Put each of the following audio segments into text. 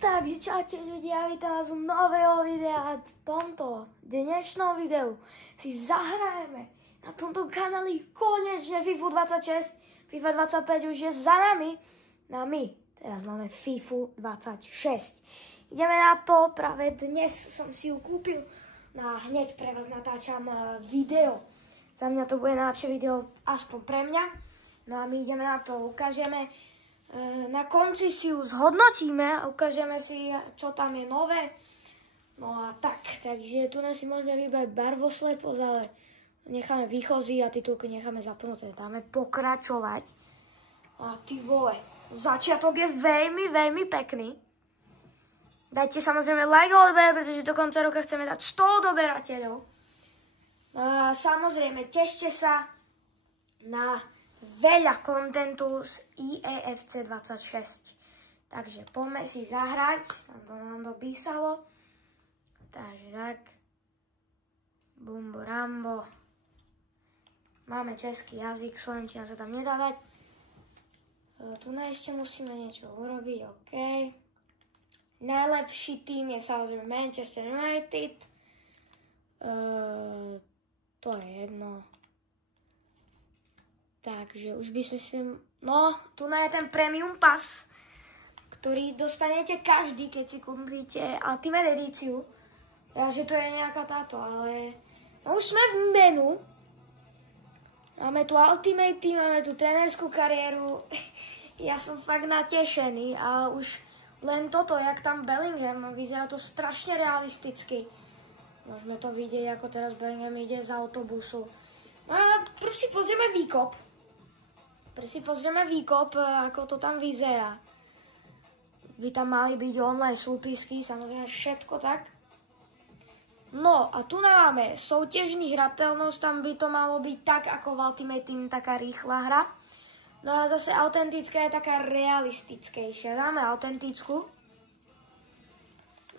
Takže čaute ľudia, vítam vás u nového videa. V tomto dnešnom videu si zahrajeme na tomto kanáli konečne FIFA 26. FIFA 25 už je za nami. No a my teraz máme FIFA 26. Ideme na to, práve dnes som si ju kúpil. No a hneď pre vás natáčam video. Za mňa to bude najlepšie video, aspoň pre mňa. No a my ideme na to, ukážeme. Na konci si ju zhodnotíme a ukážeme si, čo tam je nové. No a tak, takže tu si môžeme vybrať barvosleposť, ale necháme výchozí a titulky necháme zapnuté. Dáme pokračovať. A ty vole, začiatok je veľmi, veľmi pekný. Dajte samozrejme like a odber, pretože do konca roka chceme dať 100 odberateľov. A samozrejme, tešte sa na veľa kontentu z IEFC 26. Takže poďme si zahrať. Tam to nám dopísalo. Takže tak. Bumbo Rambo. Máme český jazyk, slovenčina sa tam nedá dať. Tu ešte musíme niečo urobiť, OK. Najlepší tým je samozrejme Manchester United. To je jedno. Takže už by sme si... No, tu je ten Premium Pass, ktorý dostanete každý, keď si kúpite Ultimate edíciu. Ja, že to je nejaká táto, ale... No už sme v menu. Máme tu Ultimate Team, máme tu trénerskú kariéru. Ja som fakt natešený a už len toto, jak tam Bellingham, vyzerá to strašne realisticky. Môžeme to vidieť, ako teraz Bellingham ide z autobusu. No a prv si pozrieme výkop, ako to tam vyzerá. By tam mali byť online súpisky, samozrejme všetko tak. No a tu máme soutěžní hratelnosť, tam by to malo byť tak, ako v Ultimate Team, taká rýchla hra. No a zase autentická je taká realistickejšia. Dáme autentickú.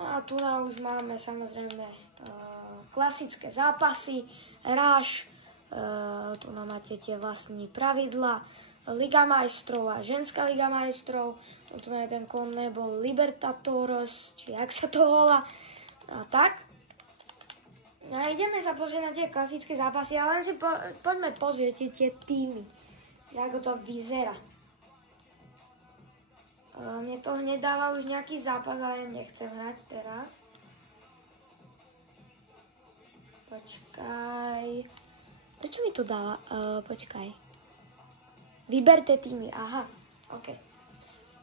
No a tu už máme samozrejme klasické zápasy, ráž. Tu máte tie vlastní pravidla, Liga majstrov a ženská Liga majstrov. Tu je ten Conmebol Libertadores, či jak sa to volá. A tak. A ideme sa pozrieť na tie klasické zápasy, ale len si poďme pozrieť tie týmy, ako to vyzerá. Mne to hneď dáva už nejaký zápas, ale nechcem hrať teraz. Počkaj. Prečo mi to dáva? Počkaj. Vyberte týmy. Aha, OK.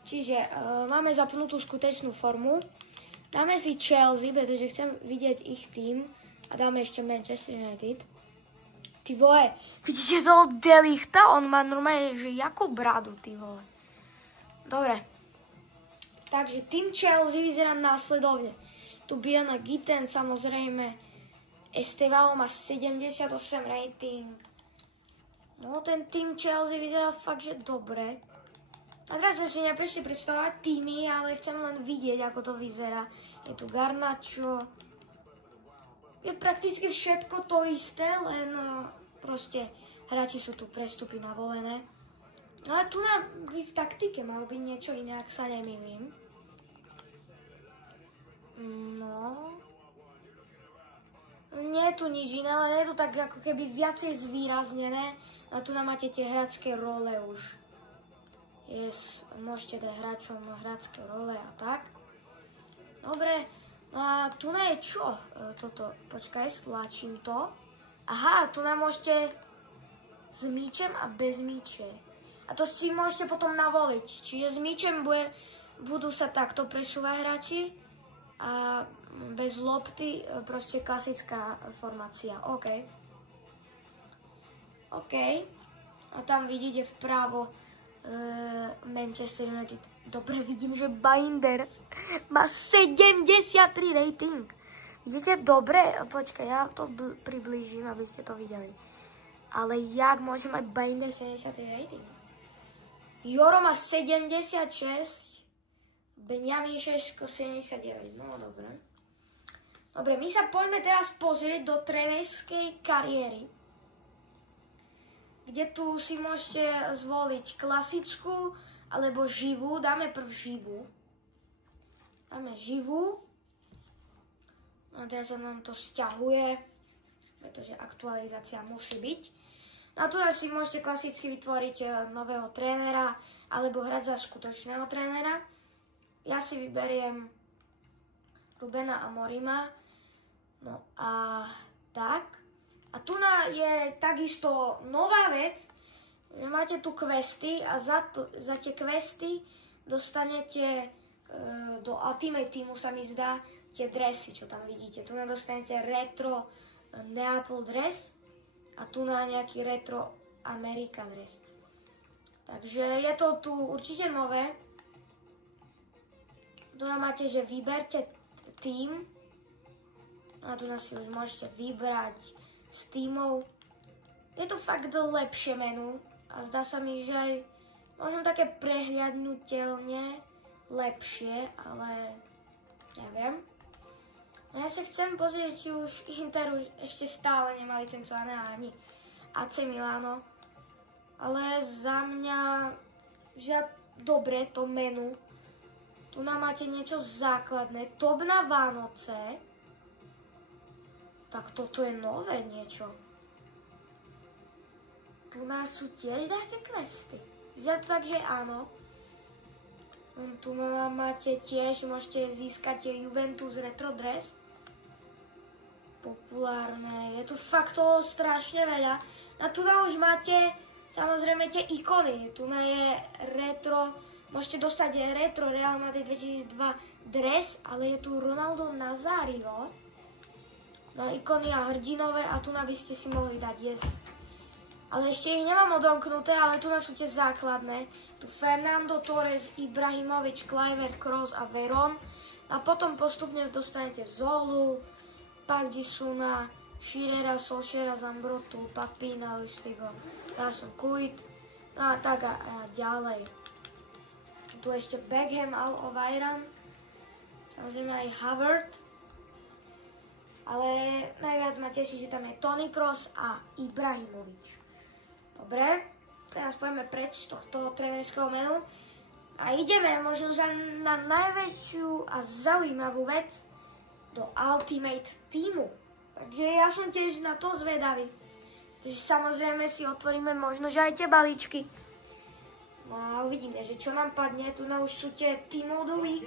Čiže máme zapnutú skutečnú formu. Dáme si Chelsea, pretože chcem vidieť ich tým. A dáme ešte Manchester United. Ty vole, vidíte toho De Lichta? On má normálne, že jakú bradu, ty vole. Dobre. Takže tým Chelsea vyzerá následovne. Tu Biana Gitten, samozrejme. Estevao má 78 rating. No, ten tým Chelsea vyzerá fakt, že dobre. A teraz sme si neprišli predstavovať týmy, ale chcem len vidieť, ako to vyzerá. Je tu Garnacho. Je prakticky všetko to isté, len proste hráči sú tu prestupy navolené. No a tu by v taktike malo byť niečo iné, ak sa nemýlim. No... Nie je tu nič iné, len je to tak ako keby viacej zvýraznené. A tu máte tie hráčské role už. Môžete dať hráčom hráčské role a tak. Dobre, no a tu je čo? Toto, počkaj, stlačím to. Aha, tu môžete s míčem a bez míče. A to si môžete potom navoliť. Čiže s míčem budú sa takto presúvať hráči. A bez lopty, proste klasická formácia. OK. A tam vidíte vpravo Manchester United. Dobre, vidím, že Binder má 73 rating. Vidíte? Dobre, počkaj, ja to priblížim, aby ste to videli. Ale jak môže mať Binder 73 rating? Joro má 76, Benjamin Šeško 79, no dobre. Dobre, my sa poďme teraz pozrieť do trénerskej kariéry, kde tu si môžete zvoliť klasickú alebo živú. Dáme prv živú. Dáme živú. A teraz sa nám to sťahuje, pretože aktualizácia musí byť. A tu si môžete klasicky vytvoriť nového trénera alebo hrať za skutočného trénera. Ja si vyberiem Rubena Amorima. No a tak. A tu je takisto nová vec. Máte tu questy a za tie questy dostanete do Ultimate Teamu, sa mi zdá, tie dresy, čo tam vidíte. Tu dostanete retro Neapol dress a tu na nejaký retro America dress. Takže je to tu určite nové. Tu máte, že vyberte tým. A tu si už môžete vybrať z tímov. Je to fakt lepšie menu. A zdá sa mi, že aj možno také prehľadnutelne lepšie, ale neviem. A ja sa chcem pozrieť, či už Interu ešte stále nemá licencované ani AC Milano. Ale za mňa, že dobre to menu. Tu nám máte niečo základné. Top na Vánoce. Tak toto je nové niečo. Tu nás sú tiež nejaké questy. Vyzerá to tak, že áno. Tu máte tiež, môžete získať Juventus Retro Dress. Populárne. Je tu fakt toho strašne veľa. A tu už máte samozrejme tie ikony. Tu je retro, môžete dostať retro Real Madrid 2002 dres, ale je tu Ronaldo Nazario. No ikony a hrdinové a tu by ste si mohli dať yes. Ale ešte ich nemám odomknuté, ale tu sú tie základné. Tu Fernando Torres, Ibrahimovič, Kluivert, Kroos a Veron. A potom postupne dostanete Zolu, Park Ji-suna, Shearera, Solskjaera, Zambrotu, Papina, Luis Figo, Larson Kuit. No a tak a ďalej. Tu ešte Beckham, Al-Owairan. Samozrejme aj Havertz. Ale najviac ma teší, že tam je Toni Kroos a Ibrahimovič. Dobre, teraz pôjdeme preč z tohto trénerského menu a ideme možno na najväčšiu a zaujímavú vec do Ultimate Teamu. Takže ja som tiež na to zvedavý. Takže samozrejme si otvoríme možno, že aj tie balíčky. No a uvidíme, že čo nám padne. Tu už sú tie Team of the Week.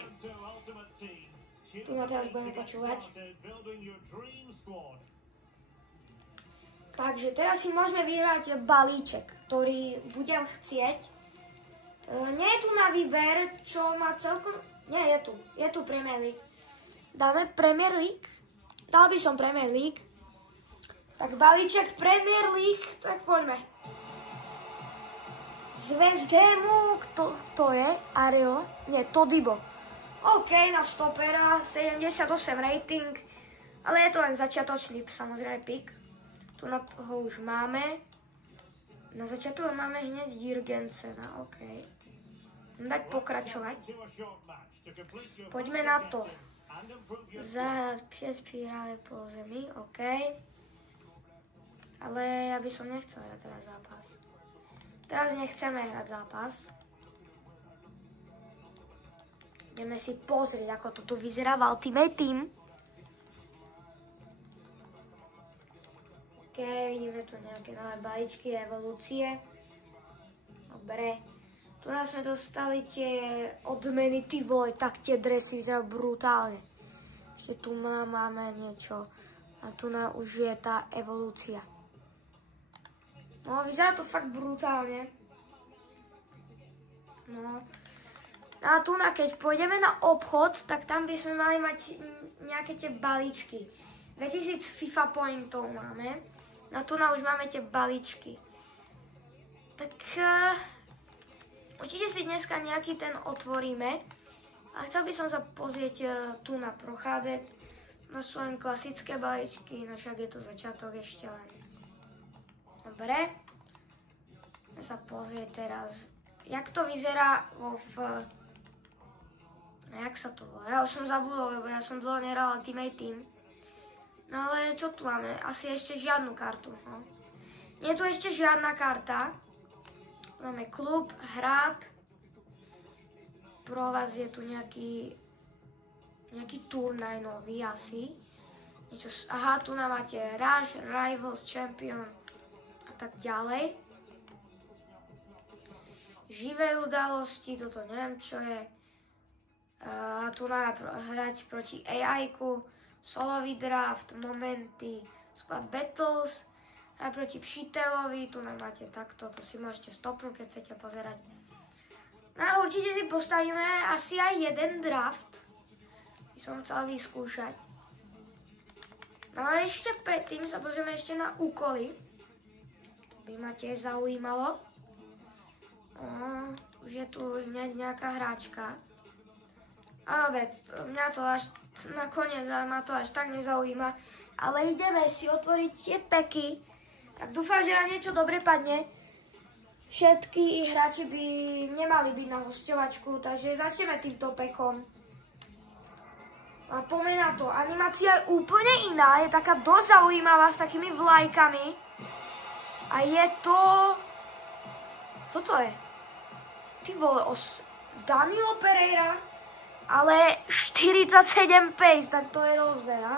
Tu na teraz budeme počúvať. Takže teraz si môžeme vyhrať balíček, ktorý budem chcieť. Nie je tu na výber, čo má celkom... Nie, je tu. Je tu Premier League. Dáme Premier League. Dal by som Premier League. Tak balíček Premier League, tak poďme. Z West Hamu, kto je? Ariel? Nie, Todibo. OK, na stopera, 78 rating, ale je to len začiatočný, samozrejme, pick. Tu na toho už máme. Na začiatku máme hneď Jürgensena, OK. Dať pokračovať. Poďme na to. Zahrať pes práve po zemi, OK. Ale ja by som nechcel hrať teraz zápas. Teraz nechceme hrať zápas. Ideme si pozrieť, ako to tu vyzerá v Ultimate Team. OK, vidíme tu nejaké nové balíčky, evolúcie. Dobre. Tu nás sme dostali tie odmeny, ty vole, tak tie dresy vyzerajú brutálne. Ešte tu máme niečo. A tu už je tá evolúcia. No, vyzerá to fakt brutálne. No. A tu, keď pôjdeme na obchod, tak tam by sme mali mať nejaké tie balíčky. 2000 FIFA pointov máme. A tu už máme tie balíčky. Tak určite si dneska nejaký ten otvoríme. A chcel by som sa pozrieť tu na prochádzať. Na sú len klasické balíčky, no však je to začiatok ešte len. Dobre. Chcem sa pozrieť teraz, jak to vyzerá jak sa to volá? Ja už som zabudol, lebo ja som dlho nehral Ultimate Team. No ale čo tu máme? Asi ešte žiadnu kartu. No. Nie je tu ešte žiadna karta. Máme klub, hrad. Pro vás je tu nejaký nejaký turnaj nový asi. Aha, tu nám máte Rush, Rivals, Champion a tak ďalej. Živé udalosti, toto neviem čo je. Tu máme hrať proti AI-ku, solový draft, momenty, squad battles, hrať proti Pšitelovi, tu nám máte takto, to si môžete stopnúť, keď chcete pozerať. No a určite si postavíme asi aj jeden draft, by som chcela vyskúšať. No ale ešte predtým sa pozrieme ešte na úkoly, to by ma tiež zaujímalo. Už je tu nejaká hráčka. Ale mňa to až nakoniec ma to až tak nezaujíma. Ale ideme si otvoriť tie peky. Tak dúfam, že nám niečo dobre padne. Všetky hráči by nemali byť na hosťovačku, takže začneme týmto pekom. A poďme na to. Animácia je úplne iná, je taká dosť zaujímavá s takými vlajkami. A je to... Toto je. Ty vole, Danilo Pereira, ale 47 pace, tak to je dosť veľa.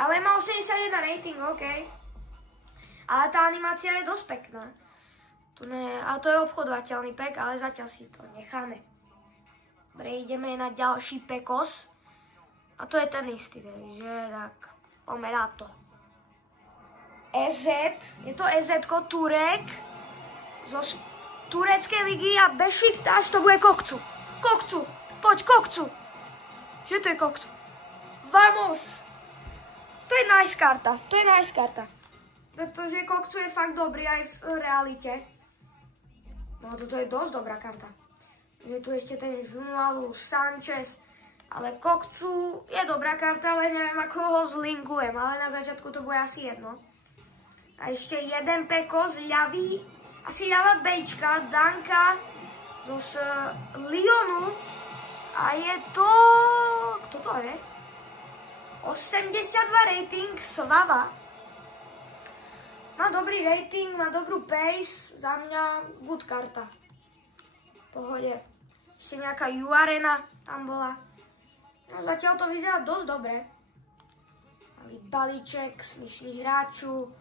Ale má 81 rating, OK. Ale tá animácia je dosť pekná. A to je obchodovateľný pek, ale zatiaľ si to necháme. Dobre, ideme na ďalší pekos. A to je ten istý, takže tak poďme na to. EZ, je to EZ-ko Turek zo tureckej ligy a Bešiktaš to bude Kokcu. Kokcu, poď Kokcu. Že to je Kokcu? Vamos. To je nice karta, Pretože Kokcu je fakt dobrý aj v realite. No toto je dosť dobrá karta. Je tu ešte ten Junualu Sanchez. Ale Kokcu je dobrá karta, ale neviem ako ho zlinkujem. Ale na začiatku to bude asi jedno. A ešte jeden peko z ľavy. Asi ľava bejčka, Danka z Lyonu. A je to... Kto to je? 82 rating, Svava. Má dobrý rating, má dobrú pace. Za mňa good karta. Pohode. Ešte nejaká Juarena tam bola. No zatiaľ to vyzerá dosť dobre. Mali balíček smyšných hráčov.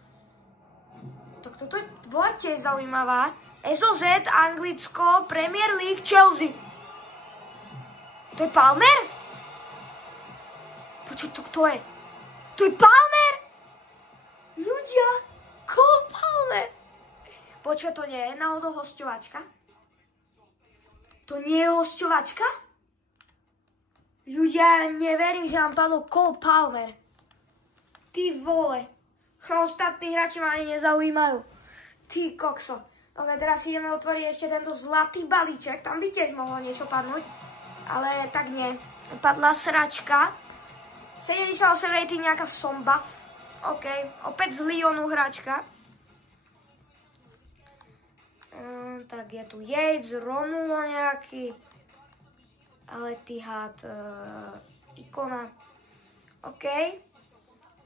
Tak toto bola tiež zaujímavá. SOZ, Anglicko, Premier League, Chelsea. To je Palmer? Počuť, to kto je? To je Palmer? Ľudia, Cole Palmer. Počuť, to nie je náhodou hosťovačka? To nie je hosťovačka? Ľudia, neverím, že nám padol Cole Palmer. Ty vole. Ostatní hráči ma ani nezaujímajú. Ty kokso. Dobre, teraz ideme otvoriť ešte tento zlatý balíček. Tam by tiež mohlo niečo padnúť. Ale tak nie. Padla sračka. 78 rating, nejaká Somba. OK. Opäť z Lyonu hráčka. Tak je tu Yates, Romulo nejaký. Ale Tihad, ikona. OK.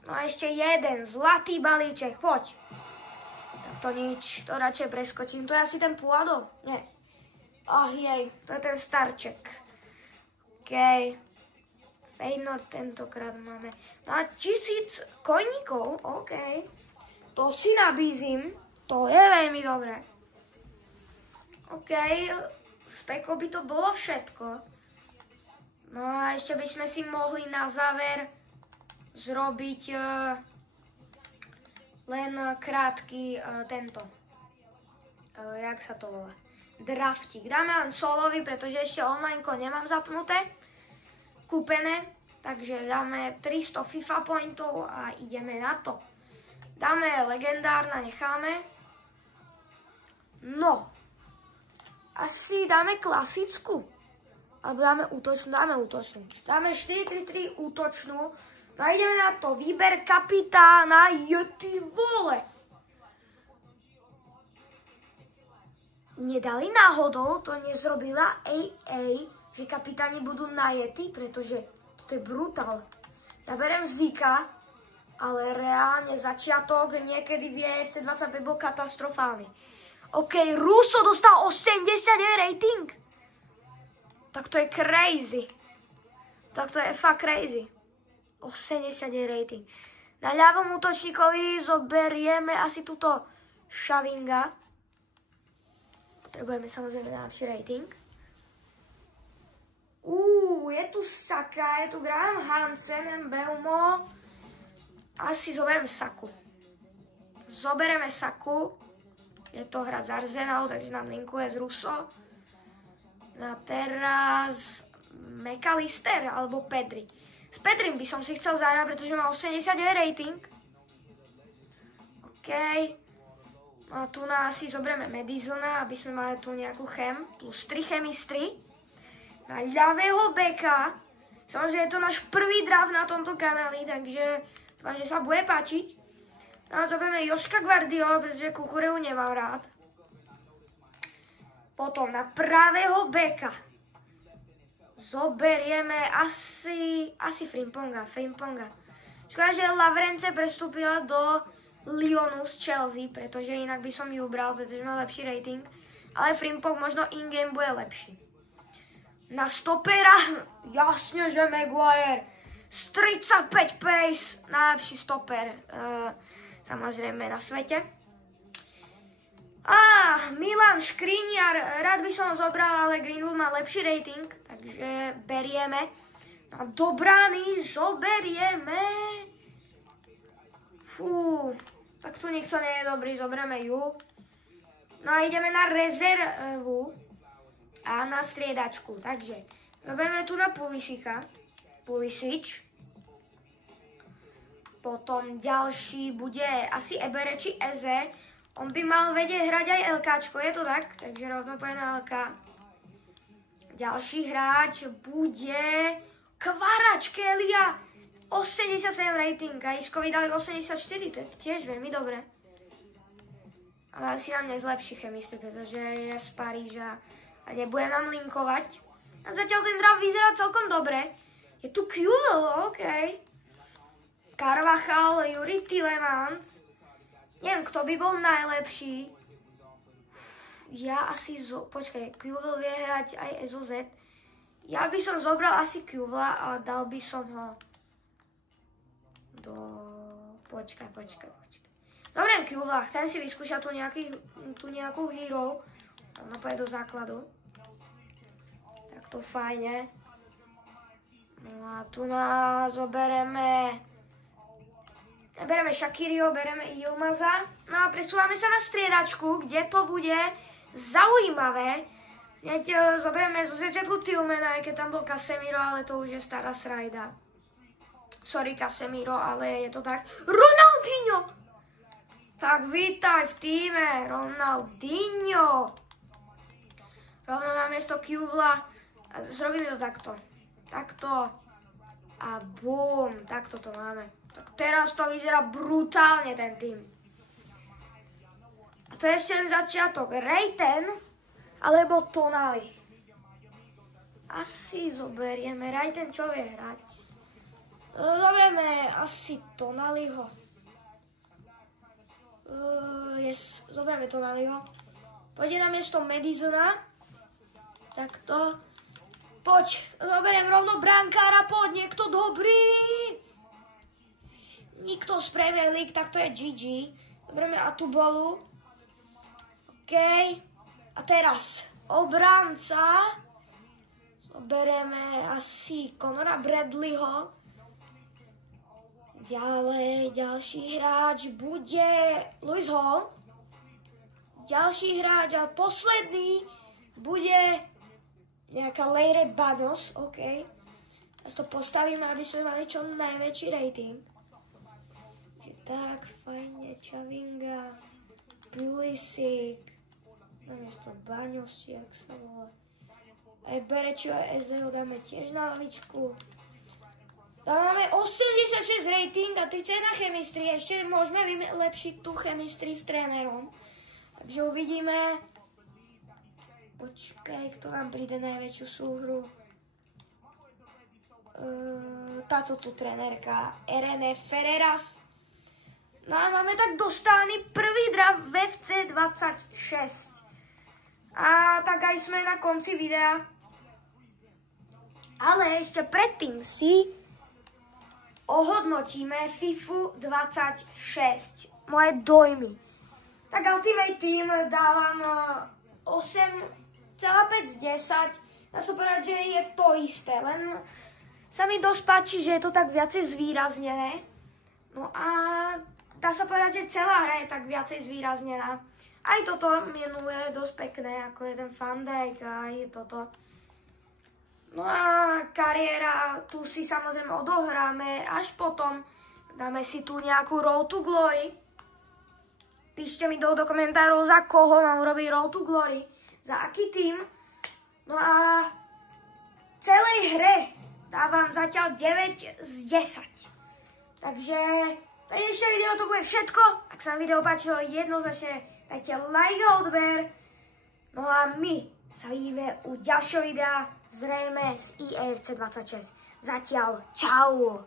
No a ešte jeden zlatý balíček, poď. Tak to nič, to radšej preskočím. To je asi ten Puado? Nie. Oh jej, to je ten starček. OK. Feyenoord tentokrát máme. No a 1000 koníkov, OK. To si nabízim, to je veľmi dobré. OK, z pekov by to bolo všetko. No a ešte by sme si mohli na záver zrobiť len krátky tento, jak sa to volá, draftik. Dáme len solový, pretože ešte onlineko nemám zapnuté, kúpené, takže dáme 300 FIFA pointov a ideme na to. Dáme legendárna, necháme. No, asi dáme klasickú. Alebo dáme útočnú, Dáme 4-3-3 útočnú. No a ideme na to. Výber kapitána. Ty vole. Nedali náhodou, to nezrobila AA, že kapitáni budú najetí, pretože toto je brutál. Ja berem Zika, ale reálne začiatok niekedy v EFC 25 bol katastrofálny. OK, Russo dostal 89 rating. Tak to je crazy. Tak to je fakt crazy. 80 rating. Na ľavom útočníkovi zoberieme asi túto Shavinga. Potrebujeme samozrejme najlepší rating. Je tu Saka, je tu Graham Hansen, Mbeumo. Asi zoberieme Saku. Zoberieme Saku. Je to hra z Arsenalu, takže nám linkuje z Russo. A teraz McAllister alebo Pedri. S Pedrim by som si chcel zahrať, pretože má 89 rating. OK. A tu asi zoberieme Madisona, aby sme mali tu nejakú chem. Plus 3 chemistry. Na ľavého beka. Samozrejme je to náš prvý draft na tomto kanáli, takže dúfam, že sa bude páčiť. No a zoberieme Joška Guardiola, pretože Kukureu nemám rád. Potom na pravého beka zoberieme asi Frimponga. Škoda, že Lavrence prestúpila do Lyonu z Chelsea, pretože inak by som ju ubral, pretože má lepší rating. Ale Frimpong možno in-game bude lepší. Na stopera, jasne, že Maguire. Z 35 pace, najlepší stoper, samozrejme na svete. Milan Škriňar, rád by som ho zobral, ale Greenwood má lepší rating, takže berieme. Na do brány zoberieme. Tak tu nikto nie je dobrý, zoberieme ju. No a ideme na rezervu a na striedačku, takže zoberieme tu na Pulisic. Potom ďalší bude asi Eberechi Eze. On by mal vedieť hrať aj LKčko, je to tak? Takže rovno pojem na LK. Ďalší hráč bude Kvaratskhelia. 87 rating a Iskovi dali 84, to je tiež veľmi dobré. Ale asi nám nezlepší chemistry, pretože je z Paríža a nebude nám linkovať. A zatiaľ ten draft vyzerá celkom dobre. Je tu QL, OK. Carvajal, Yuri Tielemans. Neviem, kto by bol najlepší. Ja asi... Počkaj, QL vie hrať aj SOZ. Ja by som zobral asi QL a dal by som ho do... Počkaj. Dobre, QL, chcem si vyskúšať tu nejakú hero. Ona pôjde do základu. Tak to fajne. No a tu nás zobereme... Bereme Shakirio, bereme Yilmaza. No a presúvame sa na striedačku, kde to bude zaujímavé. Hneď zoberieme zo začiatku Tillmana, aj keď tam bol Casemiro, ale to už je stará srajda. Sorry Casemiro, ale je to tak. Ronaldinho! Tak vítaj v týme, Ronaldinho. Rovno namiesto Kjuvla. Zrobíme to takto. Takto. A bum, takto to máme. Tak teraz to vyzerá brutálne ten tým. A to je ešte len začiatok. Reiten alebo Tonali. Asi zoberieme. Reiten čo vie hrať? Zoberieme asi Tonaliho. Zoberieme Tonaliho. Pôjde na miesto Madisona. Takto. Poď, zoberiem rovno brankára, poď, niekto dobrý. Nikto z Premier League, tak to je GG. Zoberieme Atubolu. OK. A teraz obranca. Zoberieme asi Conora Bradleyho. Ďalej, ďalší hráč bude Lewis Hall. Ďalší hráč a posledný bude nejaká Leire Banos. OK. Teraz to postavíme, aby sme mali čo najväčší rating. Tak, fajne, Čavinga, Pulisic, namiesto Baňosti, jak sa volá. Eberečiho a Ezeho dáme tiež na lavičku. Tam máme 86 rating a 31 chemistry. Ešte môžeme vylepšiť tú chemistry s trénerom. Takže uvidíme. Počkaj, kto vám príde najväčšiu súhru. Táto tu trénerka, Irene Ferreras. No a máme tak dostávaný prvý draft v FC 26. A tak aj sme na konci videa. Ale ešte predtým si ohodnotíme FIFA 26. Moje dojmy. Tak Ultimate Team dávam 8,5 z 10. Dá sa povedať, že je to isté, len sa mi dosť páči, že je to tak viacej zvýraznené. No a dá sa povedať, že celá hra je tak viacej zvýraznená. Aj toto minulé dosť pekné, ako je ten Van Dijk a aj toto. No a kariéra, tu si samozrejme odohráme až potom. Dáme si tu nejakú Road to Glory. Píšte mi do komentárov, za koho mám urobiť Road to Glory. Za aký tým. No a celej hre dávam zatiaľ 9 z 10. Takže pre dnešné video to bude všetko. Ak sa vám video páčilo, jednoznačne dajte like a odber. No a my sa vidíme u ďalšieho videa, zrejme z EAFC 26. Zatiaľ, čau!